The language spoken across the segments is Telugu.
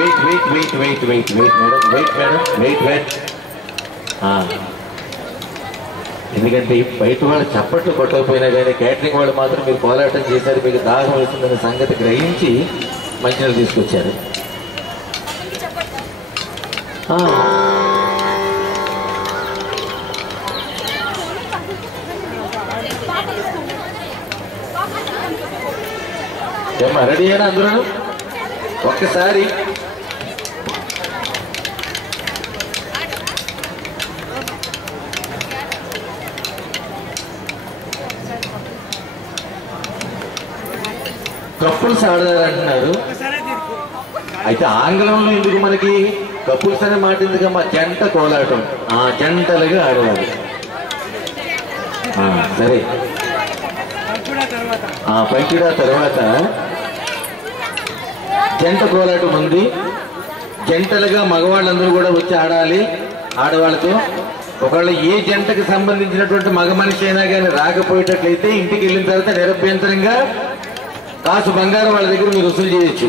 వెయిట్. ఎందుకంటే బయట వాళ్ళు చప్పట్లు కొట్టకపోయినా కానీ క్యాటరింగ్ వాళ్ళు మాత్రం మీరు పోరాటం చేశారు, మీకు దాహం అవుతుందనే సంగతి గ్రహించి మంచినీళ్ళు తీసుకొచ్చారు. ఏమ్మా రెడీ అయినా అందరూ ఒక్కసారి కపుల్స్ ఆడారంటున్నారు. అయితే ఆంగ్లంలో ఎందుకు మనకి కపుల్స్ అనే మాట ఎందుకమ్మా? జంట కోలాటం, జంటలుగా ఆడవాలి. సరే, పంకిడా తర్వాత జంట కోలాటం ఉంది. జంటలుగా మగవాళ్ళందరూ కూడా వచ్చి ఆడాలి ఆడవాళ్ళతో. ఒకవేళ ఏ జంటకి సంబంధించినటువంటి మగ మనిషి అయినా కానీ రాకపోయేటట్లయితే ఇంటికి వెళ్ళిన తర్వాత నిరభ్యంతరంగా కాసు బంగారం వాళ్ళ దగ్గర మీరు వసూలు చేయొచ్చు.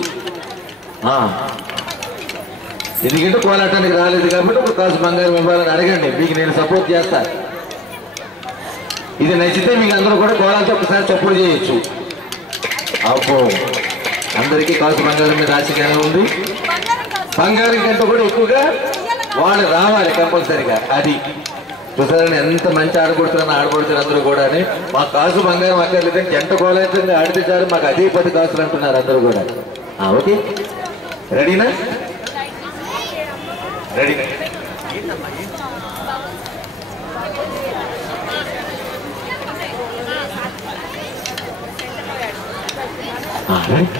ఎందుకంటే కోలాటానికి రాలేదు కాబట్టి ఒక కాసు బంగారం ఇవ్వాలని అడగండి, మీకు నేను సపోర్ట్ చేస్తా. ఇది నచ్చితే మీకు అందరూ కూడా కోలాటం ఒకసారి సపోర్ట్ చేయొచ్చు. అబ్బో, అందరికీ కాసు బంగారం మీద ఆశగానే ఉంది. బంగారం కంటే కూడా ఎక్కువగా వాళ్ళు రావాలి కంపల్సరిగా. అది చూసారని ఎంత మంచి ఆడబడుతున్నారు అందరూ కూడా. మా కాసు బంగారం అక్కర్లేదని జంట కోలాటంగా ఆడితే చాలు, మాకు అదే 10 కాసులు అంటున్నారు అందరూ కూడా. ఓకే, రెడీనా? రెడీ. రైట్.